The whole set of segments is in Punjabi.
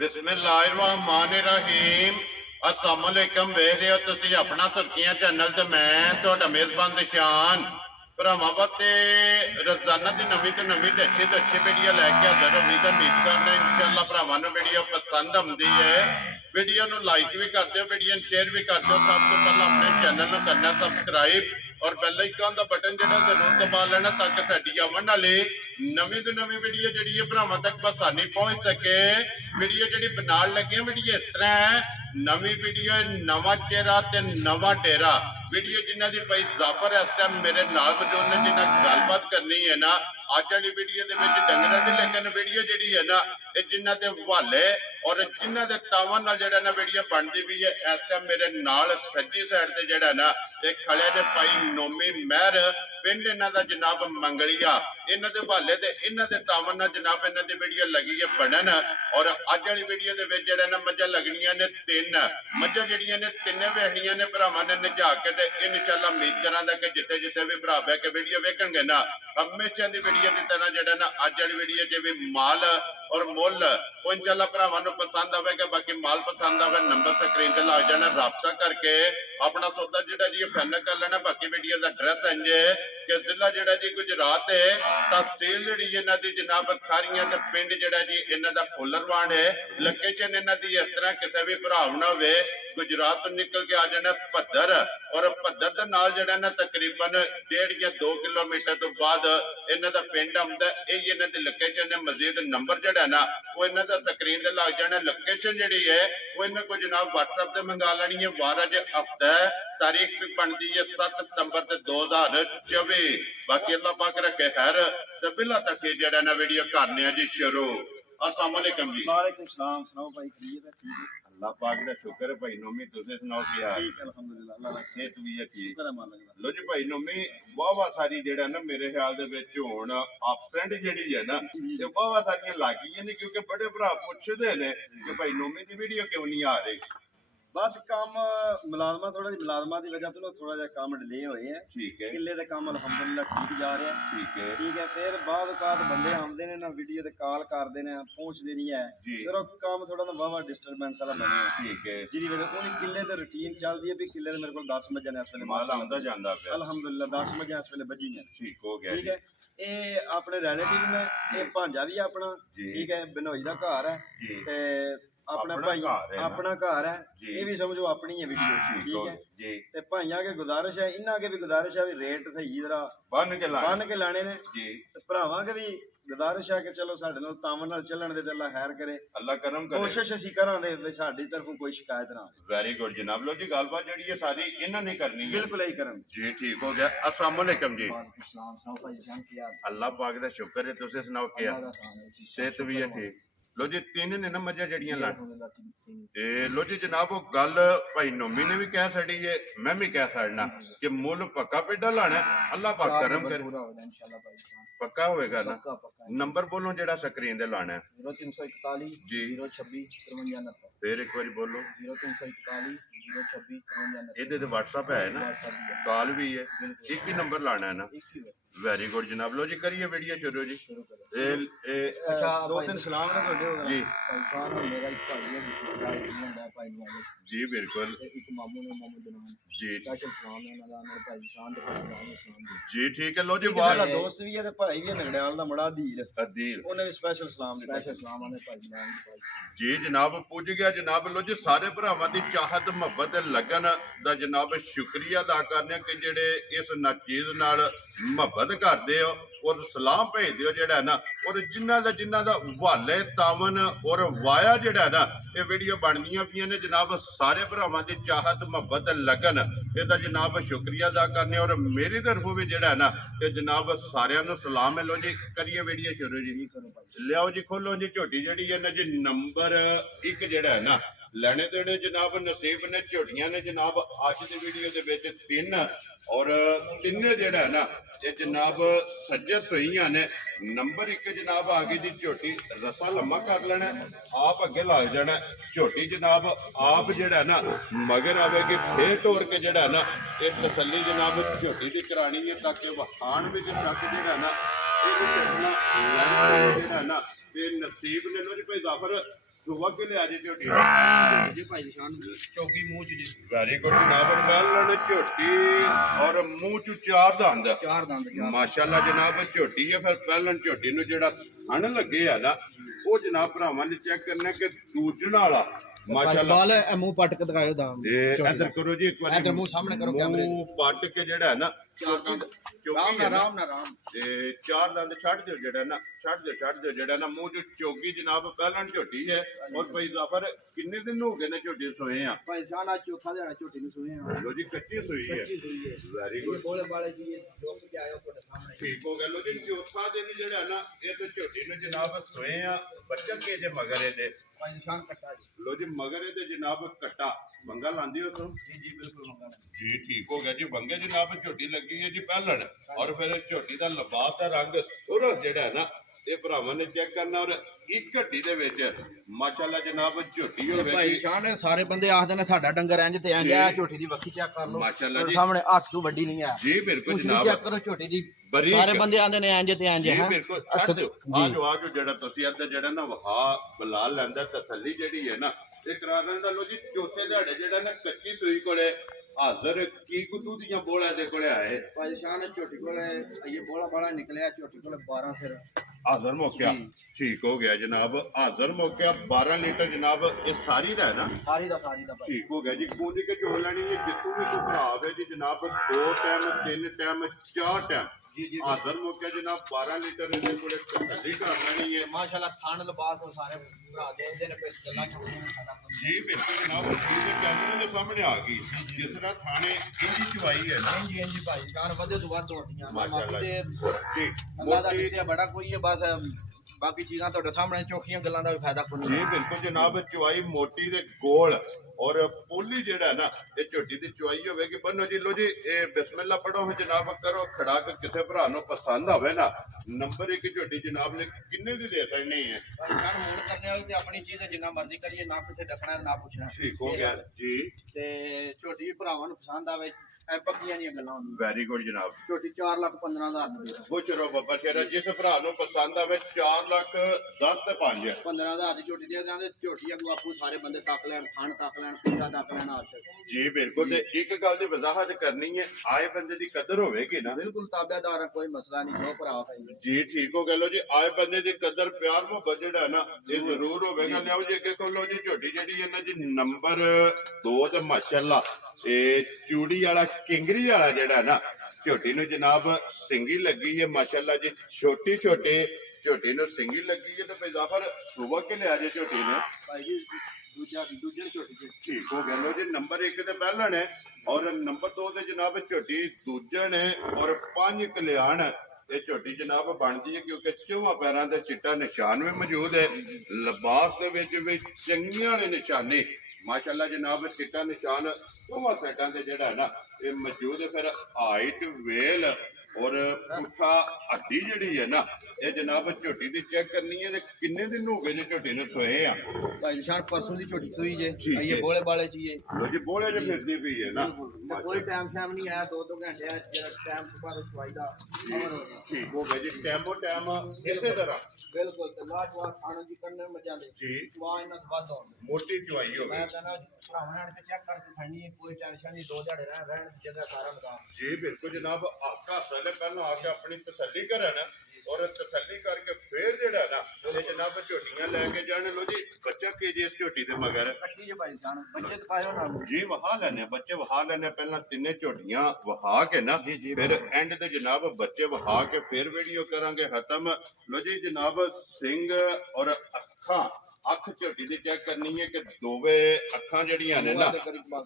बिस्मिल्लाहिर्रहमानिर्रहीम। अस्सलाम वालेकुम। वेख रहे हो तुसी अपना सुर्खियां चैनल ते मैं तुहाडा मेज़बान निशान भरावां वास्ते रोजाना की नवीं तो नवीं ते अच्छी वीडियो लैके हाजिर। उम्मीद करना इंशाअल्लाह भरावां नूं वीडियो पसंद आउंदी है। वीडियो नूं लाइक भी कर दिओ, वीडियो नूं शेयर भी कर दिओ। सब तो पहला अपने चैनल नूं करना सब्सक्राइब और बेल आइकन का बटन जो जरूर दबा लेना ताकि साडी आवन वाली नवीं तो नवीं वीडियो जी भरावां तक आसानी पहुंच सके। वीडियो जी बनाने लगे वीडियो इस तरह है, नवीं वीडियो नवा चेहरा ते नवा डेरा। वीडियो जिन्हों की भाई जाफर इस टाइम मेरे नाल मौजूद ने, जिन्हें गलबात करनी है ना अज वाली वीडियो के डंगर की। लेकिन वीडियो जी है ना जिन्हों के हवाले और जिन्हों के तावन जरा ना वीडियो बनती भी है। इस टाइम मेरे नाल सज्जी साइड से जरा ना एक खड़े ने भाई नोमी महर, पिंड इन्हों का जनाब मंगलिया। इन्हों के हवाले से इन्हों के तावन जनाब इन्हों की वीडियो लगी है बनन। और अज वाली वीडियो के जरा ना मझा लगनिया ने तीन मझा जड़िया ने तिने वेखनिया ने भरावां ने नजा के इंशाअल्लाह उम्मीद करा कि जिथे जिथे भी भरा बह के वीडियो वेखणगे ना हमेशा की वीडियो की तरह जरा ना अज वाली वीडियो जिवें माल और मुल वो इंशाअल्लाह भरावां नूं पसंद आवेगा। बाकी माल पसंद आवे नंबर स्क्रीन ते लग जाना, राबता करके अपना सौदा जिहड़ा जी फाइनल कर लेना। बाकी वीडियो का एड्रैस इंज कि जिला जिहड़ा जी गुजरात है, तहसील जिहड़ी इन्हां दी जनाब खारियां ते पिंड जिहड़ा जी इन्हां दा फुलरवान है। लोकेशन इन्हां दी इस तरह किसी भी भरा ना होवे गुजरात तो निकल के आ जाना भद्दर, और भद्दर दे नाल जिहड़ा ना तकरीबन 1.5 या 2 किलोमीटर तो बाद इन्हां दा पिंड आउंदा। यही इन्हां दी लोकेशन है। मजीद नंबर जिहड़ा ना वो इन्हां दा स्क्रीन ते लग जाना। लोकेशन जिहड़ी है वो इन्हां को जनाब WhatsApp ते मंगा लैनी है। वार अज हफ्ता है, तारीख भी बनती है 7 सितंबर 2024। बाकी अल्लाह पाक रखे खैर ते बिला तक जिहड़ा ना वीडियो करने जी शुरू। अस्सलाम वालेकुम जी। वालेकुम सलाम। सुनाओ भाई, खैरियत है? ठीक है, अल्लाह पाक दा शुक्र है भाई नोमी, तुसीं सुनाओ क्या हाल? ठीक है, अल्हम्दुलिल्लाह। अल्लाह दा सेहत भी है ठीक? शुक्र है मालिक दा। लो जी भाई नोमी, वाहवा सारी जेड़ा ना मेरे ख्याल दे विच हुण अपसेंट जेड़ी है ना ते वाहवा सारियां लागियां ने, क्योंकि बड़े भरा पुछदे ने कि भाई नोमी दी वीडियो क्यों नहीं आ रही। बस काम मुलाजमा थोड़ा जी मुलाजमा की वजह तो थोड़ा जिहा काम डिले होए है। ठीक है किले का काम अल्हम्दुलिल्लाह ठीक जा रहा है। ठीक है ठीक है, फिर बाद औकात बंदे आते ने ना वीडियो ते कॉल करते हैं, पहुंचते नहीं है। जी। फिर वो काम थोड़ा ना वाहवा डिस्टर्बेंस वाला बने। ठीक है, जिहदी वजह तो किले ते रूटीन चलदी है भी किले ते मेरे को 10 बजे ने इस वेले माल आंदा जांदा पिया। अल्हम्दुलिल्लाह 10 बजे इस वेले बजी हैं। ठीक हो गया ठीक जी। है, ये अपने रिलेटिव ने, ये भांजा भी अपना। जी। ठीक है, बनोई का घर है जी। ते अपना अपना भाई घर है ना? अपना घर है। जी। ये भी समझो अपनी है वीडियो। ठीक ठीक हो है, जी। ते भाइयों के गुजारिश है, इन्हां के भी गुजारिश है भी रेट सही जरा बन के ला बन के लाने ने। जी। ते भरावां के भी गुजारिश है कि चलो साडे नाल तावन नाल चलन दे, अल्लाह खैर करे। अल्लाह करम करे। कोशिश असीं करांदे भी साडी तरफों कोई शिकायत ना आवे। वेरी गुड जनाब। लो जी गलबात जी है सारी इन्हां ने करनी है। बिल्कुल यही करन जी ठीक हो गया। अस्सलाम वालेकुम जी। जी। अल्लाह पाक दा शुक्र है, तुसीं सुनाओ क्या सेहत भी है ठीक? लो जी तीन ने ना मझा जड़ियां ला ते लो जी जनाब वो गल भाई नोमी ने भी कह छड़ी है, मैं भी कह छड़ना कि मुल पक्का पेडा लाना है। अल्लाह पाक करम करे पक्का होएगा ना। नंबर बोलो जेड़ा स्क्रीन दे लाना है। 0341 जी। 026 53 फिर एक बार बोलो। 0341 026 53 ये व्हाट्सएप है ना, कॉल भी है, एक ही नंबर लाना है ना। वेरी गुड जनाब। लो जी करिए वीडियो शुरू जी। अच्छा, दो तीन सलाम ने ਤੁਹਾਡੇ ਹੋ जी ਭਾਈ ਖਾਨ ਮੇਰਾ ਇਸ ਭਾਈ ਹੈ ਹੁੰਦਾ ਭਾਈ ਨੂੰ जी बिल्कुल ਇੱਕ ਮਾਮੂ ਨੇ ਮਾਮੂ ਦੇ ਨਾਮ जी ਸਪੈਸ਼ਲ ਸਲਾਮ ਹੈ ਉਹਨਾਂ ਦਾ ਮੇਰੇ ਭਾਈ ਖਾਨ ਦੇ ਨਾਮ ਸਲਾਮ जी ठीक है। लो जी ਸਾਡਾ ਦੋਸਤ ਵੀ ਹੈ ਤੇ ਭਾਈ ਵੀ ਹੈ ਨਗੜਿਆਲ ਦਾ ਮੜਾ ਧੀਰ, अदील ਉਹਨੇ ਵੀ ਸਪੈਸ਼ਲ ਸਲਾਮ ਦਿੱਤਾ। ਸਪੈਸ਼ਲ ਸਲਾਮ ਆਨੇ ਭਾਈ ਨਾਮ ਭਾਈ जी जनाब पुज गया जनाब। लो जी सारे भरावां दी चाहत मुहब्बत लगन दा जनाब शुक्रिया अदा करने कि जेड़े इस नाचीज नाल मुहब्बत करदे हो और सलाम भेजदे हो जेड़ा ना, और जिन्हां दा हवाले तावन और वाया जेड़ा ना ये वीडियो बनदियां पियां ने जनाब। सारे भरावां दी चाहत मुहब्बत लगन इहदा जनाब शुक्रिया अदा करने, और मेरी तरफों भी जेड़ा ना ये जनाब सारियां नूं सलाम है। लो जी करिए वीडियो शुरू जी। लियाओ जी खोलो जी झोटी जेड़ी है ना जी नंबर 1 जेड़ा है ना लैने देने जनाब नसीब ने झोटियां ने जनाब। अज की वीडियो के विच 3 और तिने जेड़ा है ना ये जनाब सज्जे सोईयां ने। नंबर 1 जनाब आ गई जी झोटी, रस्सा लम्मा कर लेना आप अगे लग जाना झोटी जनाब। आप जेड़ा ना मगर आवेगी फिर टोर के जेड़ा ना ये तसल्ली जनाब झोटी की करानी है ताकि वहान में शक जेड़ा ना ये ना ते नसीब ने। लो जी भाई जाफर ਸੁਬਾ ਕੇ ਲਿਆ ਜੀ ਝੋਟੀ ਜੀ ਭਾਈ ਨਿਸ਼ਾਨ ਚੌਕੀ ਮੂੰਹ ਚ ਜੀ ਵੈਰੀ ਗੁੱਡ ਜਨਾਬ ਪਹਿਲਣ ਝੋਟੀ ਔਰ ਮੂੰਹ ਚ ਚਾਰ ਦੰਦ ਚਾਰ ਦੰਦ ਮਾਸ਼ਾਅੱਲਾ ਜਨਾਬ ਝੋਟੀ ਹੈ ਫਿਰ ਪਹਿਲਣ ਝੋਟੀ ਨੂੰ ਜਿਹੜਾ ਹਣ ਲੱਗੇ ਆ ਨਾ ਉਹ ਜਨਾਬ ਭਰਾਵਾਂ ਨੇ ਚੈੱਕ ਕਰਨਾ ਕਿ ਦੂਜਣ ਵਾਲਾ ਮਾਸ਼ਾਅੱਲਾ ਬਾਲ ਇਹ ਮੂੰਹ ਪੱਟ ਕੇ ਦਿਖਾਇਓ ਦਾ ਇਹ ਇੱਧਰ ਕਰੋ ਜੀ ਇੱਕ ਵਾਰੀ ਇੱਧਰ ਮੂੰਹ ਸਾਹਮਣੇ ਕਰੋ ਕੈਮਰੇ ਮੂੰਹ ਪੱਟ ਕੇ ਜਿਹੜਾ ਹੈ ਨਾ ਚੌਕੀ ਹੈ ਨਾ ਆਰਾਮ ਤੇ ਚਾਰ ਦੰਦ ਛੱਡ ਦਿਓ ਜਿਹੜਾ ਨਾ ਛੱਡ ਦਿਓ ਜਿਹੜਾ ਨਾ ਮੂੰਹ ਚ ਚੌਕੀ ਜਨਾਬ ਪਹਿਲਣ ਝੋਟੀ ਹੈ ਔਰ ਭਾਈ ਜ਼ਾਫਰ ਕਿੰਨੇ ਦਿਨ ਹੋ ਗਏ ਨੇ ਝੋਟੀ ਸੋਏ ਆ ਭਾਈ ਜਾਨ ਅੱਜ ਚੌਥਾ ਦਿਹਾੜਾ ਝੋਟੀ ਨੂੰ ਸੋਏ ਆ ਲੋ ਜੀ ਕੱਚੀ ਸੋਈ ਹੈ ਵੈਰੀ ਗੁੱਡ ਬੋਲੇ ਵਾਲੇ ਜੀ ਲੋਕ ਕੇ ਆਇਓ ਤੁਹਾਡੇ ਸਾਹਮਣੇ ਠੀਕ ਹੋ ਗਿਆ ਲੋ ਜੀ ਚੌਥਾ ਦਿਨ ਜਿਹੜਾ ਨਾ ਇਹ ਤੇ ਝੋਟੀ ਨੂੰ ਜਨਾਬ ਸੋਏ ਆ ਬੱਚਾ ਕੇ ਜੇ ਮਗਰ ਇਹਦੇ ਭਾਈ ਨਿਸ਼ਾਨ ਕੱਟਾ ਜੀ ਲੋ ਜੀ ਮਗਰ ਇਹਦੇ ਜਨਾਬ ਕੱਟਾ ਬੰਗਾ ਲਾਂਦੀ ਹੋ ਸੋ ਜੀ ਬਿਲਕੁਲ ਮੰਗਾ ਜੀ ਠੀਕ ਹੋ ਗਿਆ ਜੀ ਬੰਗੇ ਜਨਾਬ ਝੋਟੀ ਲੱਗੀ ਹੈ ਜੀ ਪਹਿਲਣ ਔਰ ਫਿਰ ਝੋਟੀ ਦਾ ਲਿਬਾਸ ਦਾ ਰੰਗ ਸੁਰਖ ਜਿਹੜਾ ਹੈ ਨਾ ਇਹ ਭਰਾਵਾਂ ਨੇ ਚੈੱਕ ਕਰਨਾ ਔਰ ਇੱਕ ਘੱਟੀ ਦੇ ਵਿੱਚ ਮਾਸ਼ਾਅੱਲਾ ਜਨਾਬ ਝੋਟੀ ਹੋਵੇ ਭਾਈ ਨਿਸ਼ਾਨ ਸਾਰੇ ਬੰਦੇ ਆਖਦੇ ਨੇ ਸਾਡਾ ਡੰਗਰ ਇੰਜ ਤੇ ਇੰਜ ਆ ਝੋਟੀ ਦੀ ਵੱਖੀ ਚੈੱਕ ਕਰ ਲਓ ਮਾਸ਼ਾਅੱਲਾ ਜੀ ਸਾਹਮਣੇ ਹੱਥ ਤੋਂ ਵੱਡੀ ਨਹੀਂ ਆ ਜੀ ਬਿਲਕੁਲ ਤੁਸੀਂ ਜਨਾਬ ਚੈੱਕ ਕਰੋ ਝੋਟੀ ਦੀ ਬਰੀਕ। ਸਾਰੇ ਬੰਦੇ ਆਂਦੇ ਨੇ ਇੰਜ ਤੇ ਇੰਜ ਜੀ ਹੈ ਬਿਲਕੁਲ ਛੱਡ ਦਿਓ ਆਜੋ ਜਿਹੜਾ ਤੁਸੀਂ ਅੱਧਾ ਜਿਹੜਾ ਨਾ ਵਹਾ ਬੁਲਾ ਲੈਂਦਾ ਤਸੱਲੀ ਜਿਹੜੀ ਹੈ ਨਾ ਇਹ ਕਰਾ ਦਿੰਦਾ ਲੋ ਜੀ ਚੌਥੇ ਦਿਹਾੜੇ ਜਿਹੜਾ ਨਾ ਕੱਚੀ ਸੂਈ ਕੋਲੇ ਹਾਜ਼ਰ ਕੀ ਗੁੱਦੂ ਦੀਆਂ ਬੋਲਾਂ ਦੇ ਕੋਲੇ ਆਏ ਭਾਈ ਨਿਸ਼ਾਨ ਝੋਟੀ ਕੋਲੇ ਇਹ ਬੋਲਾ ਬਾਲਾ ਨਿਕਲਿਆ ਝੋਟੀ ਕੋਲੇ 12 ਫਿਰ ਹਾਜ਼ਰ ਮੌਕਿਆ ਠੀਕ ਹੋ ਗਿਆ ਜਨਾਬ ਹਾਜ਼ਰ ਮੌਕਿਆ 12 ਲੀਟਰ ਜਨਾਬ ਇਹ ਸਾਰੀ ਦਾ ਹੈ ਨਾ ਸਾਰੀ ਦਾ ਭਾਈ ਠੀਕ ਹੋ ਗਿਆ ਜੀ ਗੂੰਜ ਕੇ ਚੋਲ ਲੈਣੀ ਹੈ ਜਿੱਥੋਂ ਵੀ ਕੋਈ ਭਰਾ ਹੋਵੇ ਜੀ ਜਨਾਬ 2 ਟਾਈਮ 3 ਟਾਈਮ 4 ਟਾਈਮ ਜੀ ਹਾਜ਼ਰ ਮੌਕਿਆ ਜਨਾਬ 12 ਲੀਟਰ ਇਹਦੇ ਕੋਲੇ ਤਸੱਲੀ ਕਰ ਲੈਣੀ ਹੈ ਮਾਸ਼ਾਅੱਲਾ ਖਾਣ ਲਬਾਸ ਉਹ ਸਾਰੇ ਭਰਾ ਦੇਖਦੇ ਨੇ ਕੋਈ ਗੱਲਾਂ ਚੁੱਕਦੀਆਂ ਸਾਡਾ ਜੀ ਬਿਲਕੁਲ ਜਨਾਬ ਇਹਦੇ ਕੈਮਰੇ ਦੇ ਸਾਹਮਣੇ ਆ ਗਈ ਜਿਸ ਤਰ੍ਹਾਂ ਥਾਣੇ ਇੰਜੀ ਚਵਾਈ ਹੈ ਨਾ ਹਾਂਜੀ ਭਾਈ ਜਾਨ ਵਧੇ ਤੋਂ ਵੱਧ ਦੌੜਦੀਆਂ ਮਾਸ਼ਾਅੱਲਾ ਤੇ ਜੀ ਅੱਲਾ ਦਾ ਦਿੱਤਾ ਬੜਾ ਕੋਈ ਹੈ ਬਸ ਬਾਕੀ ਚੀਜ਼ਾਂ ਤੁਹਾਡੇ ਸਾਹਮਣੇ ਚੌਕੀਆਂ ਗੱਲਾਂ ਦਾ ਵੀ ਫਾਇਦਾ ਕੋਈ ਜੀ ਨਹੀਂ ਬਿਲਕੁਲ ਜਨਾਬ ਚਵਾਈ ਮੋਟੀ ਦੇ ਗੋਲ ਔਰ ਪੋਲੀ ਜਿਹੜਾ ਨਾ ਇਹ ਝੋਟੀ ਦੀ ਚਵਾਈ ਹੋਵੇਗੀ ਬੰਨੋ ਜੀ ਲੋ ਜੀ ਇਹ ਬਿਸਮਿਲ੍ਲਾ ਪੜੋ ਜਨਾਬ ਕਰੋ ਖੜਾ ਕੇ ਕਿਸੇ ਭਰਾ ਨੂੰ ਪਸੰਦ ਆਵੇ ਨਾ ਨੰਬਰ 1 ਝੋਟੀ ਜਨਾਬ ਨੇ ਕਿੰਨੇ ਦੀ ਦੇ ਸਕਣੀ ਹੈ ਜਾਨ ਮੋੜ ਕਰਨੇ ਵਾਲੀ ਤੇ ਆਪਣੀ ਚੀਜ਼ ਜਿੰਨਾ ਮਰਜ਼ੀ ਕਰੀਏ ਨਾ ਕਿਸੇ ਦੱਸਣਾ ਨਾ ਪੁੱਛਣਾ ਠੀਕ ਹੋ ਗਿਆ ਜੀ ਤੇ ਝੋਟੀ ਭਰਾਵਾਂ ਨੂੰ ਪਸੰਦ ਆਵੇ ਐ ਪੱਕੀਆਂ ਦੀਆਂ ਗੱਲਾਂ ਹੁੰਦੀਆਂ ਵੈਰੀ ਗੁੱਡ ਜਨਾਬ ਝੋਟੀ 4,15,000 ਦੀ ਪੁੱਛੋ ਬਾਬਾ ਸ਼ੇਰਾ ਜਿਸ ਭਰਾ ਨੂੰ ਪਸੰਦ ਆਵੇ 4 ਲੱਖ 10 ਤੇ 5 15,000 ਦੀ ਝੋਟੀ ਦੇ ਦਿਆਂਗੇ ਝੋਟੀ ਅੱਗੋਂ ਆਪੂ ਸਾਰੇ ਬੰਦੇ ਤੱਕ ਲੈਣ ਥਣ ਤੱਕ ਲੈਣ ਪਿੰਡਾ ਤੱਕ ਲੈਣ ਆਸ਼ਕ ਜੀ ਬਿਲਕੁਲ ਤੇ ਇੱਕ ਗੱਲ ਦੀ ਵਜ਼ਾਹਤ ਕਰਨੀ ਹੈ ਆਏ ਬੰਦੇ ਦੀ ਕਦਰ ਹੋਵੇਗੀ ਨਾ ਬਿਲਕੁਲ ਤਾਬੇਦਾਰ ਕੋਈ ਮਸਲਾ ਨਹੀਂ ਜੋ ਭਰਾ ਹੈ ਜੀ ਠੀਕ ਹੋ ਗਿਆ ਲੋ ਜੀ ਆਏ ਬੰਦੇ ਦੀ ਕਦਰ ਪਿਆਰ ਮੁਹੱਬਤ ਜਿਹੜਾ ਹੈ ਨਾ ਇਹ ਜ਼ਰੂਰ ਹੋਵੇਗਾ ਲਿਆਓ ਜੀ ਅੱਗੇ ਕੋਲ ਲੋ ਜੀ ਝੋਟੀ ਜਿਹੜੀ ਹੈ ਨਾ ਜੀ ਨੰਬਰ 2 ਤੇ ਮਾਸ਼ਾਅੱਲਾ ਇਹ ਚੂੜੀ ਵਾਲਾ ਕਿੰਗਰੀ ਵਾਲਾ ਜਿਹੜਾ ਨਾ ਝੋਟੀ ਨੂੰ ਜਨਾਬ ਸਿੰਗੀ ਲੱਗੀ ਹੈ ਮਾਸ਼ਾਅੱਲਾ ਜੀ ਛੋਟੀ ਝੋਟੀ ਨੂੰ ਸਿੰਗੀ ਲੱਗੀ ਹੈ ਤੇ ਬੇਜ਼ਾਫਰ ਸੁਬਾ ਕੇ ਲਿਆ ਜੇ ਝੋਟੀ ਨੇ ਭਾਈ ਜੀ ਦੂਜੇ ਝੋਟੀ ਚ ਠੀਕ ਹੋ ਗਿਆ ਲੋ ਜੀ ਨੰਬਰ 1 ਤੇ ਪਹਿਲਣ ਹੈ ਔਰ ਨੰਬਰ 2 ਤੇ ਜਨਾਬ ਝੋਟੀ ਦੂਜਣ ਹੈ ਔਰ 5 ਕਲਿਆਣ ਇਹ ਝੋਟੀ ਜਨਾਬ ਬਣਦੀ ਹੈ ਕਿਉਂਕਿ ਚੌਹਾਂ ਪੈਰਾਂ ਤੇ ਚਿੱਟਾ ਨਿਸ਼ਾਨ ਵੀ ਮੌਜੂਦ ਹੈ ਲਿਬਾਸ ਦੇ ਵਿੱਚ ਵੀ ਚੰਗੀਆਂ ਨੇ ਨਿਸ਼ਾਨੇ ਮਾਸ਼ਾਅੱਲਾ ਜਨਾਬ ਚਿੱਟਾ ਨਿਸ਼ਾਨ ਦੋਵਾਂ ਸਾਈਡਾਂ ਤੇ ਜਿਹੜਾ ਨਾ ਇਹ ਮੌਜੂਦ ਹੈ ਫਿਰ ਹਾਈਟ ਵੇਲ ਔਰ ਪੁੱਠਾ ਹੱਡੀ ਜਿਹੜੀ ਹੈ ਨਾ ਇਹ ਜਨਾਬ ਝੋਟੀ ਦੀ ਚੈੱਕ ਕਰਨੀ ਹੈ ਤੇ ਕਿੰਨੇ ਦਿਨ ਹੋ ਗਏ ਜੇ ਝੋਟੀ ਨੂੰ ਸੋਏ ਆ ਭਾਈ ਨਿਸ਼ਾਨ ਪਰਸੋਂ ਦੀ ਝੋਟੀ ਸੂਈ ਜੇ ਠੀਕ ਹੈ। ਇਹ ਬੋਲੇ ਬਾਲੇ ਚੀਏ ਲੋ ਜੀ ਬੋਲੇ ਜੇ ਫਿਰਦੀ ਪਈ ਹੈ ਨਾ ਕੋਈ ਟਾਈਮ ਸ਼ਾਮ ਨਹੀਂ ਆਇਆ 2 ਘੰਟੇ ਆ ਜਿਹੜਾ ਟਾਈਮ ਸੁਬਾਹ ਦਾ ਸਵਾਈ ਦਾ ਅਮਰ ਹੋ ਗਿਆ ਠੀਕ ਹੋ ਗਿਆ ਜੀ ਟੈਂਪੋ ਟਾਈਮ ਇਸੇ ਤਰ੍ਹਾਂ ਬਿਲਕੁਲ ਤੇ ਲਾਜਵਾਬ ਖਾਣ ਦੀ ਕਰਨੇ ਮਜਾ ਦੇ ਜੀ ਸਵਾਈ ਨਾਲ ਵੱਧ ਹੋਣ ਮੋਟੀ ਚੁਆਈ ਹੋਵੇ ਮੈਂ ਕਹਿੰਦਾ ਭਰਾਵਾਂ ਨੇ ਚੈੱਕ ਕਰਕੇ ਖਾਣੀ ਹੈ ਕੋਈ ਟੈਨਸ਼ਨ ਨਹੀਂ 2 ਦਿਹਾੜੇ ਰਹਿਣ ਦੀ ਜਗ੍ਹਾ ਸਾਰਾ ਲਗਾ ਜੀ ਬਿਲਕੁਲ ਜਨਾਬ ਆਕਾ ਸਲੇ ਪਹਿਲਾਂ ਆ ਕੇ ਆਪਣੀ ਤਸੱਲੀ ਕਰਨ ਔਰ ਤਸੱਲੀ ਕਰਕੇ ਫੇਰ ਜਿਹੜਾ ਨਾ ਇਹ ਜਨਾਬ ਝੋਟੀਆਂ ਲੈ ਕੇ ਜਾਣ ਲੋ ਜੀ ਬੱਚਾ ਕੇ ਜੀ ਇਸ ਝੋਟੀ ਦੇ ਮਗਰ ਕੱਟੀ ਜੇ ਭਾਈ ਜਾਨ ਬੱਚੇ ਤਕਾਇਓ ਨਾ ਜੀ ਵਹਾ ਲੈਣੇ ਬੱਚੇ ਵਹਾ ਲੈਣੇ ਪਹਿਲਾਂ ਤਿੰਨੇ ਝੋਟੀਆਂ ਵਹਾ ਕੇ ਨਾ ਫਿਰ ਐਂਡ ਤੇ ਜਨਾਬ ਬੱਚੇ ਵਹਾ ਕੇ ਫਿਰ ਵੀਡੀਓ ਕਰਾਂਗੇ ਖਤਮ ਲੋ ਜੀ ਜਨਾਬ ਸਿੰਘ ਔਰ ਅੱਖ ਝੋਟੀ ਦੀ ਚੈੱਕ ਕਰਨੀ ਹੈ ਕਿ ਦੋਵੇਂ ਅੱਖਾਂ ਜਿਹੜੀਆਂ ਨੇ ਨਾ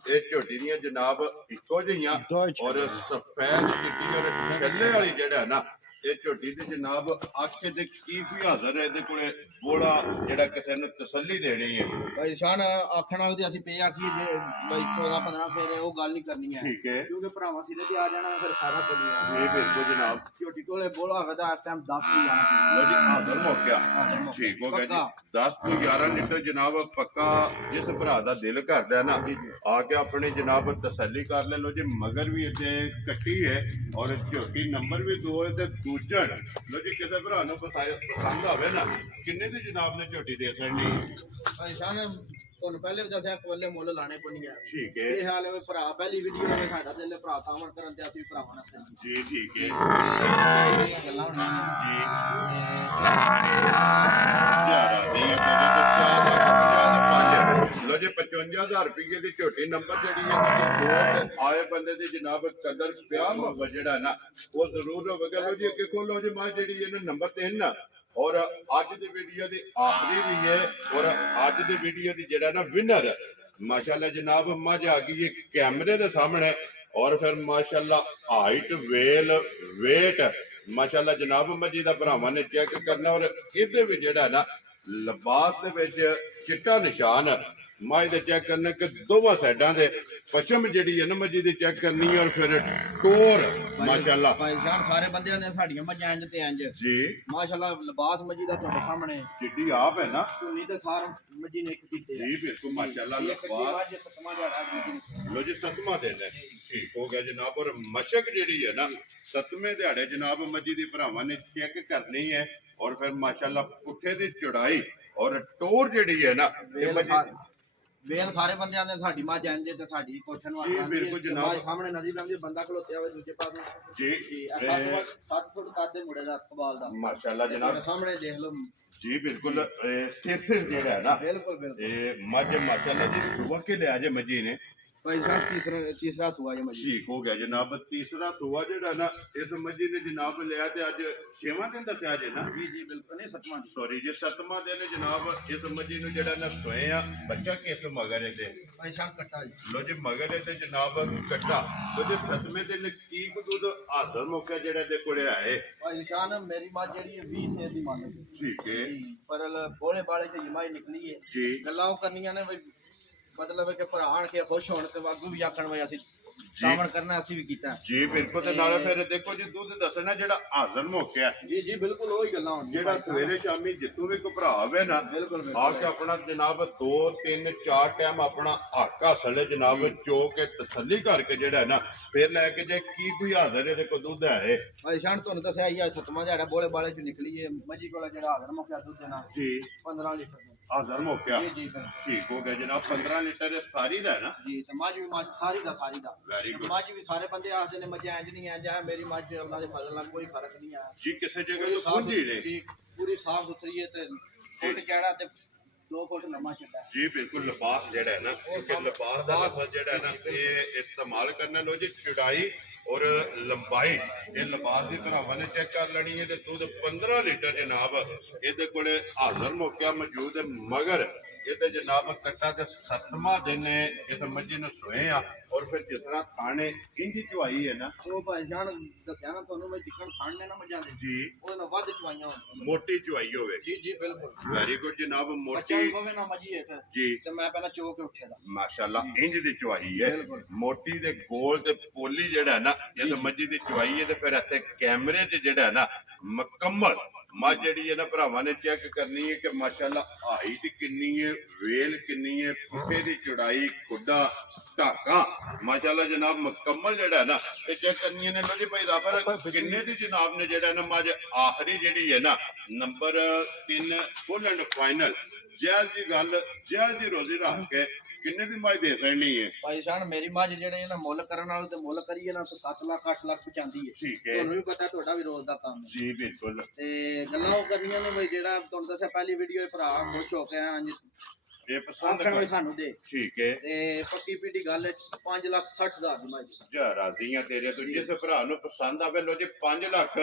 ਇਹ ਝੋਟੀ ਦੀਆਂ ਜਨਾਬ ਇੱਕੋ ਜਿਹੀਆਂ ਔਰ ਸਫੈਦ ਚਿੱਟੀ ਔਰ ਛੱਲੇ ਵਾਲੀ ਜਿਹੜਾ ਨਾ ਇਹ ਝੋਟੀ ਦੀ ਜਨਾਬ ਅੱਖ ਦੇ ਕੀ ਵੀ ਹਾਜ਼ਰ ਹੈ ਇਹਦੇ ਕੋਲੇ ਬੋੜਾ ਜਿਹੜਾ ਕਿਸੇ ਨੂੰ ਤਸੱਲੀ ਦੇਣੀ ਹੈ ਭਾਈ ਸ਼ਾਨ ਆਖਣਾ ਉਹਦੇ ਅਸੀਂ ਪੇ ਆਖੀ ਜੇ ਭਾਈ 14-15 ਫੇਰੇ ਉਹ ਗੱਲ ਨਹੀਂ ਕਰਨੀ ਹੈ ਠੀਕ ਹੈ ਕਿਉਂਕਿ ਭਰਾਵਾਂ ਸਿਰੇ ਤੇ ਆ ਜਾਣਾ ਫਿਰ ਸਾਰਾ ਕੋਈ ਜੀ ਬਿਲਕੁਲ ਜਨਾਬ ਝੋਟੀ ਕੋਲੇ ਬੋਲਾ ਹੋਦਾ ਇਸ ਟਾਈਮ 10 ਹੀ ਜਾਣਾ ਲੋ ਜੀ ਹਾਜ਼ਰ ਹੋ ਗਿਆ ਠੀਕ ਹੋ ਗਿਆ ਜੀ 10 ਤੋਂ 11 ਲੀਟਰ ਜਨਾਬ ਪੱਕਾ ਜਿਸ ਭਰਾ ਦਾ ਦਿਲ ਕਰਦਾ ਨਾ ਆ ਕੇ ਆਪਣੇ ਜਨਾਬ ਤਸੱਲੀ ਕਰ ਲੈ ਲੋ ਜੀ ਮਗਰ ਵੀ ਇੱਥੇ ਕੱਟੀ ਹੈ ਔਰ ਝੋਟੀ ਨੰਬਰ ਵੀ 2 ਹੈ ਤੇ ਸੂਜਣ। ਲੋ ਜੀ ਕਿਸੇ ਭਰਾ ਨੂੰ ਪਸੰਦ ਆਵੇ ਨਾ, ਕਿੰਨੇ ਦੀ ਜਨਾਬ ਨੇ ਝੋਟੀ ਦੇ ਸਕਣੀ? ਭਾਈ ਸਾਹਿਬ ਤੁਹਾਨੂੰ ਪਹਿਲੇ ਵੀ ਦੱਸਿਆ ਕੋਲੇ ਮੁੱਲ ਲਾਣੇ ਪੈਣੀ ਆ। ਠੀਕ ਹੈ ਇਹ ਹਾਲ ਹੈ ਭਰਾ ਪਹਿਲੀ ਵੀਡੀਓ ਵਿੱਚ ਸਾਡਾ ਦਿਲ ਭਰਾ ਤਾਵਣ ਕਰਨ ਤੇ ਅਸੀਂ ਭਰਾਵਾਂ ਨਾਲ ਜੀ, ਠੀਕ ਹੈ ਇਹ ਗੱਲਾਂ ਹੋਣੀਆਂ ਜੀ। ਤੇ ਯਾਰਾ ਨਹੀਂ ਆ ਤੇਰੇ ਤੋਂ 4,50,000 ਲੋ ਜੀ 55,000 ਰੁਪਏ ਦੀ ਝੋਟੀ ਨੰਬਰ ਜਿਹੜੀ ਹੈ ਦੋ ਤੇ ਆਏ ਬੰਦੇ ਦੀ ਜਨਾਬ ਕਦਰ ਪਿਆ ਮੁਹੱਬਤ ਜਿਹੜਾ ਨਾ ਉਹ ਜ਼ਰੂਰ ਹੋਵੇਗਾ। ਲੋ ਜੀ ਅੱਗੇ ਖੋਲੋ ਜੀ ਮਾਂ ਜਿਹੜੀ ਇਹਨੇ ਨੰਬਰ 3 ਨਾ ਔਰ ਅੱਜ ਦੀ ਵੀਡੀਓ ਦੀ ਆਖਰੀ ਵੀ ਹੈ ਔਰ ਅੱਜ ਦੀ ਵੀਡੀਓ ਦੀ ਜਿਹੜਾ ਨਾ ਵਿਨਰ ਮਾਸ਼ਾਅੱਲਾ ਜਨਾਬ ਮੱਝ ਆ ਗਈ ਹੈ ਕੈਮਰੇ ਦੇ ਸਾਹਮਣੇ ਔਰ ਫਿਰ ਮਾਸ਼ਾਅੱਲਾ ਹਾਈਟ ਵੇਲ ਵੇਟ ਮਾਸ਼ਾਅੱਲਾ ਜਨਾਬ ਮੱਝੀ ਦਾ ਭਰਾਵਾਂ ਨੇ ਚੈੱਕ ਕਰਨਾ ਔਰ ਇਹਦੇ ਵੀ ਜਿਹੜਾ ਨਾ ਲਿਬਾਸ ਦੇ ਵਿੱਚ ਚਿੱਟਾ ਨਿਸ਼ਾਨ ਮਾਝ ਦੇ ਚੈੱਕ ਕਰਨਾ ਕਿ ਦੋਵਾਂ ਸਾਈਡਾਂ ਦੇ ਪਛਮ ਜਿਹੜੀ ਹੈ ਨਾ ਮੱਝੀ ਦੀ ਚੈੱਕ ਕਰਨੀ ਔਰ ਫਿਰ ਟੋਰ ਮਾਸ਼ਾਅੱਲਾ ਭਾਈ ਸਾਹਿਬ ਸਾਰੇ ਬੰਦਿਆਂ ਨੇ ਸਾਡੀਆਂ ਮੱਝਾਂ ਇੰਜ ਤੇ ਇੰਜ ਜੀ ਮਾਸ਼ਾਅੱਲਾ ਲਿਬਾਸ ਮੱਝੀ ਦਾ ਤੁਹਾਡੇ ਸਾਹਮਣੇ ਜਿੱਡੀ ਆਪ ਹੈ ਨਾ ਧੂਣੀ ਤੇ ਸਾਰ ਮੱਝੀ ਨੇ ਇੱਕ ਕੀਤੇ ਆ ਜੀ ਬਿਲਕੁਲ ਮਾਸ਼ਾਅੱਲਾ ਇੱਕ ਦੀ ਲਿਬਾਸ ਮੱਝ ਸਤਵਾਂ ਜਿਹੜਾ ਮੱਝੀ ਨੇ ਲੋ ਜੀ ਸਤਵਾਂ ਦਿਨ ਹੈ ਠੀਕ ਹੋ ਗਿਆ ਜਨਾਬ ਔਰ ਮਸ਼ਕ ਜਿਹੜੀ ਹੈ ਨਾ ਸਤਵੇਂ ਦਿਹਾੜੇ ਜਨਾਬ ਮੱਜੀ ਦੀ ਭਰਾਵਾਂ ਨੇ ਚੈੱਕ ਕਰਨੀ ਹੈ ਔਰ ਫਿਰ ਮਾਸ਼ਾਅੱਲਾ ਪੁੱਠੇ ਦੀ ਚੜਾਈ ਔਰ ਟੋਰ ਜਿਹੜੀ ਹੈ ਨਾ ਇਹ ਮੱਝੀ ਵੇਲ ਸਾਰੇ ਬੰਦਿਆਂ ਨੇ ਸਾਡੀ ਮੱਝ ਇੰਜ ਤੇ ਸਾਡੀ ਕੋਠਨ ਵਾਲੀ ਜੀ, ਬਿਲਕੁਲ ਜਨਾਬ। ਸਾਹਮਣੇ ਨਦੀ ਬੰਦੀ ਬੰਦਾ ਖਲੋਤਿਆ ਹੋਵੇ ਦੂਜੇ ਪਾਸੇ ਜੀ ਜੀ ਇਹ 7 ਫੁੱਟ ਕੱਦ ਦੇ ਮੁੰਡੇ ਦਾ ਕਬਾਲ ਦਾ ਮਾਸ਼ਾਅੱਲਾ ਜਨਾਬ ਤੁਹਾਡੇ ਸਾਹਮਣੇ ਦੇਖ ਲਓ ਜੀ ਬਿਲਕੁਲ ਸਿਰ ਜਿਹੜਾ ਹੈ ਨਾ ਬਿਲਕੁਲ ਬਿਲਕੁਲ ਇਹ ਮੱਝ ਮਾਸ਼ਾਅੱਲਾ ਜੀ ਸੁਬਹ ਕੇ ਲਿਆ ਜੇ ਮੱਜੀ ਨੇ ਭਾਈ ਸਾਹਿਬ ਤੀਸਰਾ ਸੂਆ ਜੀ ਮੱਝੀ ਠੀਕ ਹੋ ਗਿਆ ਜਨਾਬ ਤੀਸਰਾ ਸੂਆ ਜਿਹੜਾ ਨਾ ਇਸ ਮੱਜੀ ਨੇ ਜਨਾਬ ਲਿਆ ਤੇ ਅੱਜ 6ਵਾਂ ਦਿਨ ਦੱਸਿਆ ਜੇ ਨਾ ਜੀ ਜੀ ਬਿਲਕੁਲ ਨਹੀਂ ਸਤਵਾਂ ਜੀ ਸੌਰੀ ਜੀ 7ਵਾਂ ਦਿਨ ਜਨਾਬ ਇਸ ਮੱਜੀ ਨੂੰ ਜਿਹੜਾ ਨਾ ਸੋਏ ਆ ਬੱਚਾ ਕਿਸ ਮਗਰ ਇਹਦੇ ਭਾਈ ਸਾਹਿਬ ਕੱਟਾ ਜੀ ਲੋ ਜੀ ਮਗਰ ਤੇ ਜਨਾਬ ਕੱਟਾ ਲੋ ਜੀ 7ਵੇਂ ਦਿਨ ਕੀ ਕੁਦੂਦ ਹਾਜ਼ਰ ਮੌਕਾ ਜਿਹੜਾ ਦੇ ਕੋਲੇ ਆਏ ਭਾਈ ਸਾਹਿਬ ਮੇਰੀ ਮੱਝ ਜਿਹੜੀ ਹੈ 20 ਸੇ ਦੀ ਮੰਨ ਲਓ ਠੀਕ ਹੈ ਪਰ ਬੋਲੇ ਬਾਲੇ ਤੇ ਜਮਾਈ ਨਿਕਲੀ ਹੈ ਜੀ ਗੱਲਾਂ ਉਹ ਕਰਨੀਆਂ ਨੇ ਬਈ ਮਤਲਬ ਹੈ ਕਿ ਭਰਾ ਆਣ ਕੇ ਖੁਸ਼ ਹੋਣ ਤੇ ਵਾਗੂ ਵੀ ਆਖਣ ਵਈ ਅਸੀਂ ਸਾਵਣ ਕਰਨਾ ਅਸੀਂ ਵੀ ਕੀਤਾ ਜੀ ਬਿਲਕੁਲ ਤੇ ਨਾਲੇ ਫਿਰ ਦੇਖੋ ਜੀ ਦੁੱਧ ਦੱਸਣਾ ਜਿਹੜਾ ਹਾਜ਼ਰ ਮੌਕਿਆ ਜੀ ਜੀ ਬਿਲਕੁਲ ਉਹੀ ਗੱਲਾਂ ਹੋਣਗੀਆਂ ਜਿਹੜਾ ਸਵੇਰੇ ਸ਼ਾਮੀ ਜਿੱਤੂ ਵੀ ਘਬਰਾ ਹੋਵੇ ਨਾ ਬਿਲਕੁਲ ਆ ਕੇ ਆਪਣਾ ਜਨਾਬ 2 3 4 ਟਾਈਮ ਆਪਣਾ ਹੱਕ ਹਾਸਲ ਜਨਾਬ ਚੋ ਕੇ ਤਸੱਲੀ ਕਰਕੇ ਜਿਹੜਾ ਨਾ ਫਿਰ ਲੈ ਕੇ ਜੇ ਕੀ ਕੋਈ ਹਾਜ਼ਰ ਇਹਦੇ ਕੋਲ ਦੁੱਧ ਹੈ ਭਾਈ ਸ਼ਾਨ ਤੁਹਾਨੂੰ ਦੱਸਿਆ ਹੀ ਆ ਸਤਵਾਂ ਜਿਹੜਾ ਬੋਲੇ ਬਾਲੇ ਚ ਨਿਕਲੀ ਹੈ ਮੱਝੀ ਕੋਲ ਜਿਹੜਾ ਹਾਜ਼ਰ ਮੁਖਿਆ ਦੁੱਧ ਦੇਣਾ ਜੀ 15 ਲੀਟਰ ਦਾ। ਹਾਜ਼ਰ ਮੌਕਿਆ ਜੀ ਜੀ ਸਰ ਠੀਕ ਹੋ ਗਿਆ ਜਨਾਬ 15 ਲੀਟਰ ਸਾਰੀ ਦਾ ਹੈ ਨਾ ਜੀ ਤੇ ਮੱਝ ਵੀ ਮੱਝ ਸਾਰੀ ਦਾ Very good. ਮੱਝ ਵੀ ਸਾਰੇ ਬੰਦੇ ਆਖਦੇ ਨੇ ਮੱਝ ਇੰਜ ਨਹੀਂ ਇੰਜ ਆ ਮੇਰੀ ਮੱਝ ਅੱਲਾ ਦੇ ਫਜ਼ਲ ਨਾਲ ਕੋਈ ਫਰਕ ਨਹੀਂ ਆ ਜੀ ਕਿਸੇ ਜਗ੍ਹਾ ਤੋਂ ਪੁੰਜੀ ਨੇ ਜੀ, ਪੂਰੀ ਸਾਫ ਸੁਥਰੀ ਹੈ ਤੇ ਫੁੱਟ ਕਿਹੜਾ ਤੇ 2 ਫੁੱਟ ਲੰਮਾ ਚੱਡਾ ਹੈ। ਜੀ ਬਿਲਕੁਲ ਲਿਬਾਸ ਜਿਹੜਾ ਹੈ ਨਾ ਕਿ ਲਿਬਾਸ ਦਾ ਲਫ਼ਜ਼ ਜਿਹੜਾ ਹੈ ਨਾ ਇਹ ਇਸਤੇਮਾਲ ਕਰਨਾ ਲੋ ਜੀ ਚੜਾਈ ਔਰ ਲੰਬਾਈ ਇਹ ਲਿਬਾਸ ਦੀ ਭਰਾਵਾਂ ਨੇ ਚੈੱਕ ਕਰ ਲੈਣੀ ਹੈ ਤੇ ਦੁੱਧ 15 ਲੀਟਰ ਜਨਾਬ ਇਹਦੇ ਕੋਲੇ ਹਾਜ਼ਰ ਮੌਕਿਆ ਮੌਜੂਦ ਹੈ ਮਗਰ ਇਹਦੇ ਜਨਾਬ ਕੱਟਾ ਤੇ 7ਵਾਂ ਦਿਨ ਇਸ ਮੱਝੀ ਨੂੰ ਸੋਏ ਆ ਔਰ ਫਿਰ ਜਿਸ ਤਰ੍ਹਾਂ ਥਾਣੇ ਇੰਜ ਚੁਆਈ ਹੈ ਨਾ ਉਹ ਭਾਈ ਜਾਨ ਦੱਸਿਆ ਨਾ ਤੁਹਾਨੂੰ ਮੈਂ ਜਿੱਕਣ ਖਾਣੇ ਨਾ ਮੱਝਾਂ ਦੇ ਜੀ ਉਹਦੇ ਨਾਲ ਵੱਧ ਚਵਾਈਆਂ ਹੁੰਦੀਆਂ ਮੋਟੀ ਚੁਆਈ ਹੋਵੇ ਜੀ ਜੀ ਬਿਲਕੁਲ ਵੈਰੀ ਗੁੱਡ ਜਨਾਬ ਬੱਚਾ ਮੋਟੀ ਹੋਵੇ ਨਾ ਮੱਝੀ ਹੈ ਜੀ ਤੇ ਮੈਂ ਪਹਿਲਾਂ ਚੋ ਕੇ ਉੱਠਿਆ ਦਾ ਮਾਸ਼ਾਅੱਲਾ ਇੰਜ ਦੀ ਚੁਆਈ ਹੈ ਬਿਲਕੁਲ। ਮੋਟੀ ਦੇ ਗੋਲ ਤੇ ਪੋਲੀ ਜਿਹੜਾ ਨਾ ਇਸ ਮੱਝੀ ਦੀ ਚੁਆਈ ਹੈ ਤੇ ਫਿਰ ਇੱਥੇ ਕੈਮਰੇ 'ਚ ਜਿਹੜਾ ਨਾ ਮੁਕੰਮਲ ਮੱਝ ਜਿਹੜੀ ਹੈ ਨਾ ਭਰਾਵਾਂ ਨੇ ਚੈੱਕ ਕਰਨੀ ਹੈ ਕਿ ਮਾਸ਼ਾਅੱਲਾ ਹਾਈਟ ਕਿੰਨੀ ਹੈ ਵੇਲ ਕਿੰਨੀ ਹੈ ਪੁੱਠੇ ਦੀ ਚੜਾਈ ਖੁੱਡਾ ਢਾਕਾ ਮਾਸ਼ਾਅੱਲਾ ਜਨਾਬ ਮੁਕੰਮਲ ਜਿਹੜਾ ਨਾ ਤੇ ਚੈੱਕ ਕਰਨੀ ਨੇ ਲੋ ਜੀ ਭਾਈ ਰਾਫਰ ਕਿੰਨੇ ਦੀ ਜਨਾਬ ਨੇ ਜਿਹੜਾ ਨਾ ਮੱਝ ਆਖਰੀ ਜਿਹੜੀ ਹੈ ਨਾ ਨੰਬਰ 3 ਫੁੱਲ ਐਂਡ ਫਾਈਨਲ ਜਾਇਜ਼ ਦੀ ਗੱਲ ਜਾਇਜ਼ ਦੀ ਰੋਜ਼ੀ ਰੱਖ ਕੇ ਕਿੰਨੇ ਦੀ ਮੱਝ ਦੇ ਸਕਣੀ ਹੈ ਭਾਈ ਜਾਨ ਮੇਰੀ ਮੱਝ ਜਿਹੜੇ ਇਹ ਨਾ ਮੁੱਲ ਕਰਨ ਵਾਲੇ ਤੇ ਮੁੱਲ ਕਰੀਏ ਨਾ ਤੇ 7 ਲੱਖ 8 ਲੱਖ ਪਹੁੰਚਾਉਂਦੀ ਹੈ ਠੀਕ ਹੈ ਤੁਹਾਨੂੰ ਵੀ ਪਤਾ ਤੁਹਾਡਾ ਵੀ ਰੋਜ਼ ਦਾ ਕੰਮ ਹੈ ਜੀ ਬਿਲਕੁਲ ਤੇ ਗੱਲਾਂ ਉਹ ਕਰਨੀਆਂ ਨੇ ਬਈ ਜਿਹੜਾ ਤੁਹਾਨੂੰ ਦੱਸਿਆ ਪਹਿਲੀ ਵੀਡੀਓ ਭਰਾ ਖੁਸ਼ ਹੋ ਕੇ ਆਂ ਇਹ ਪਸੰਦ ਆਖਣ ਵੀ ਸਾਨੂੰ ਦੇ ਠੀਕ ਹੈ ਤੇ ਪੱਕੀ ਪੀਟੀ ਗੱਲ 5 ਲੱਖ 60 ਹਜ਼ਾਰ ਦੀ ਮੱਝ ਜਾ ਰਾਜ਼ੀਆਂ ਤੇਰੇ ਤੋਂ ਜਿਸ ਭਰਾ ਨੂੰ ਪਸੰਦ ਆਵੇ ਲੋ ਜੀ 5 ਲੱਖ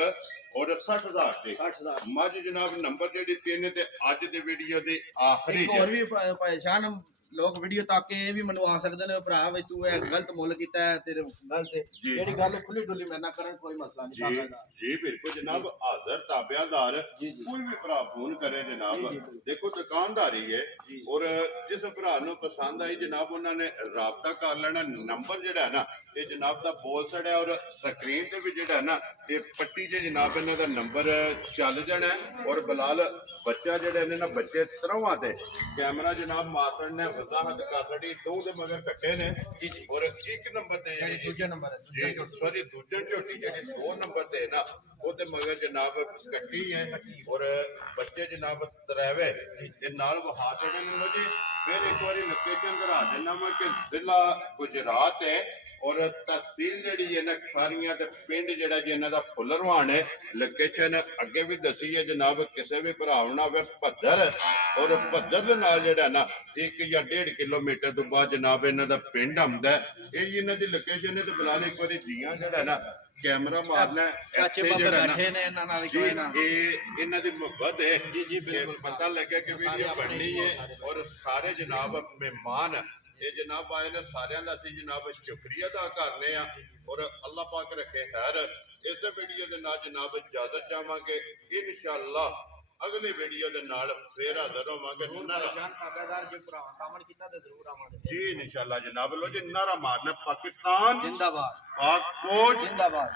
ਔਰ 60,000 ਦੇ 60,000 ਮੱਝ ਜਨਾਬ ਨੰਬਰ ਜਿਹੜੀ 3 ਤੇ ਅੱਜ ਦੇ ਵੀਡੀਓ ਦੇ ਆਖਰੀ ਇੱਕ ਹੋਰ ਵੀ ਪਰੇਸ਼ਾਨ ਲੋਕ ਵੀਡੀਓ ਤੱਕ ਇਹ ਵੀ ਮੈਨੂੰ ਆ ਸਕਦੇ ਨੇ ਭਰਾ ਵੀ ਤੂੰ ਇਹ ਗਲਤ ਮੁੱਲ ਕੀਤਾ ਹੈ ਤੇਰੇ ਗਲਤ ਹੈ ਜੀ। ਜਿਹੜੀ ਗੱਲ ਖੁੱਲੀ ਡੁੱਲੀ ਮੇਰੇ ਨਾਲ ਕਰਨ ਕੋਈ ਮਸਲਾ ਨਹੀਂ ਜੀ ਸਾਡਾ ਜੀ ਬਿਲਕੁਲ ਜਨਾਬ ਹਾਜ਼ਰ ਤਾਬਿਆਦਾਰ ਜੀ, ਜੀ। ਕੋਈ ਵੀ ਭਰਾ ਫੋਨ ਕਰੇ ਜਨਾਬ ਜੀ, ਜੀ। ਦੇਖੋ ਦੁਕਾਨਦਾਰੀ ਹੈ ਜੀ। ਔਰ ਜਿਸ ਭਰਾ ਨੂੰ ਪਸੰਦ ਆਈ ਜਨਾਬ ਉਹਨਾਂ ਨੇ ਰਾਬਤਾ ਕਰ ਲੈਣਾ ਨੰਬਰ ਜਿਹੜਾ ਹੈ ਨਾ ਇਹ ਜਨਾਬ ਦਾ ਬੋਲ ਸੜਿਆ ਔਰ ਸਕਰੀਨ ਤੇ ਵੀ ਜਿਹੜਾ ਹੈ ਨਾ ਇਹ ਪੱਟੀ 'ਚ ਜਨਾਬ ਇਹਨਾਂ ਦਾ ਨੰਬਰ ਚੱਲ ਜਾਣਾ ਹੈ ਔਰ ਬਲਾਲ ਬੱਚਾ ਜਿਹੜੇ ਨੇ ਨਾ ਬੱਚੇ ਤਰਵਾਂ ਤੇ ਕੈਮਰਾ ਜਨਾਬ ਮਾਸੜ ਨੇ ਵਜ਼ਾਹਤ ਕਰ ਛੜੀ ਦੋ ਦੇ ਮਗਰ ਕੱਟੇ ਨੇ ਔਰ ਇੱਕ ਨੰਬਰ ਤੇ ਜਿਹੜੀ ਦੂਜੇ ਨੰਬਰ ਹੈ ਜੀ ਸੌਰੀ ਦੂਜੇ ਝੋਟੀ ਜਿਹੜੀ 2 ਨੰਬਰ ਤੇ ਨਾ ਉਹਦੇ ਮਗਰ ਜਨਾਬ ਕੱਟੀ ਹੈ ਔਰ ਬੱਚੇ ਜਨਾਬ ਤਰਾਵੇ ਤੇ ਨਾਲ ਵਹਾ ਜਿਹੜੇ ਨੇ ਜੀ ਫਿਰ ਇੱਕ ਵਾਰੀ ਲੋਕੇਸ਼ਨ ਦਰਾ ਦੇਣਾ ਮੈਂ ਕਿ ਜ਼ਿਲ੍ਹਾ ਗੁਜਰਾਤ ਹੈ ਔਰ ਤਹਿਸੀਲ ਜਿਹੜੀ ਹੈ ਨਾ ਖਾਰੀਆਂ ਤੇ ਪਿੰਡ ਜਿਹੜਾ ਜੀ ਇਹਨਾਂ ਦਾ ਫੁੱਲਰਵਾਨ ਹੈ ਲੋਕੇਸ਼ਨ ਅੱਗੇ ਵੀ ਦੱਸੀ ਹੈ ਜਨਾਬ ਕਿਸੇ ਵੀ ਭਰਾ ਨੂੰ ਨਾ ਹੋਵੇ ਭੱਦਰ ਔਰ ਭੱਦਰ ਦੇ ਨਾਲ ਜਿਹੜਾ ਨਾ 1 ਜਾਂ 1.5 ਕਿਲੋਮੀਟਰ ਤੋਂ ਬਾਅਦ ਜਨਾਬ ਇਹਨਾਂ ਦਾ ਪਿੰਡ ਆਉਂਦਾ ਇਹ ਜੀ ਇਹਨਾਂ ਦੀ ਲੋਕੇਸ਼ਨ ਹੈ ਤੇ ਬੁਲਾਲੇ ਇੱਕ ਵਾਰੀ ਜੀਆਂ ਜਿਹੜਾ ਨਾ ਕੈਮਰਾ ਮਾਰਨਾ ਚਾਚੇ ਇੱਥੇ ਬਾਬੇ ਜਿਹੜਾ ਬੈਠੇ ਨਾ ਨੇ ਇਹਨਾਂ ਨਾਲ ਜੀ ਕੋਈ ਨਾ ਇਹ ਇਹਨਾਂ ਦੀ ਮੁਹੱਬਤ ਹੈ ਜੀ ਬਿਲਕੁਲ ਪਤਾ ਲੱਗਿਆ ਕਿ ਵੀਡੀਓ ਬਣਨੀ ਹੈ ਔਰ ਸਾਰੇ ਜਨਾਬ ਮਹਿਮਾਨ ਇਹ ਜਨਾਬ ਆਏ ਨੇ ਸਾਰਿਆਂ ਦਾ ਅਸੀਂ ਜਨਾਬ ਸ਼ੁਕਰੀਆ ਅਦਾ ਕਰਨੇ ਆ ਔਰ ਅੱਲਾਹ ਪਾਕ ਰੱਖੇ ਖੈਰ ਇਸੇ ਵੀਡੀਓ ਦੇ ਨਾਲ ਜਨਾਬ ਇਜਾਜ਼ਤ ਚਾਹਾਂਗੇ ਇਨਸ਼ਾਅੱਲਾ ਅਗਲੀ ਵੀਡੀਓ ਦੇ ਨਾਲ ਫੇਰ ਹਾਜ਼ਰ ਹੋਵਾਂਗੇ ਨਾਰਾ ਜਾਨ ਤਾਬੇਦਾਰ ਜੇ ਭਰਾ ਕਾਮਣ ਕੀਤਾ ਤੇ ਜ਼ਰੂਰ ਆਵਾਂਗੇ ਜੀ ਇਨਸ਼ਾਅੱਲਾ ਜਨਾਬ ਲੋ ਜੀ ਨਾਰਾ ਮਾਰਨਾ ਪਾਕਿਸਤਾਨ ਜਿੰਦਾਬਾਦ ਪਾਕ ਫੌਜ ਜਿੰਦਾਬਾਦ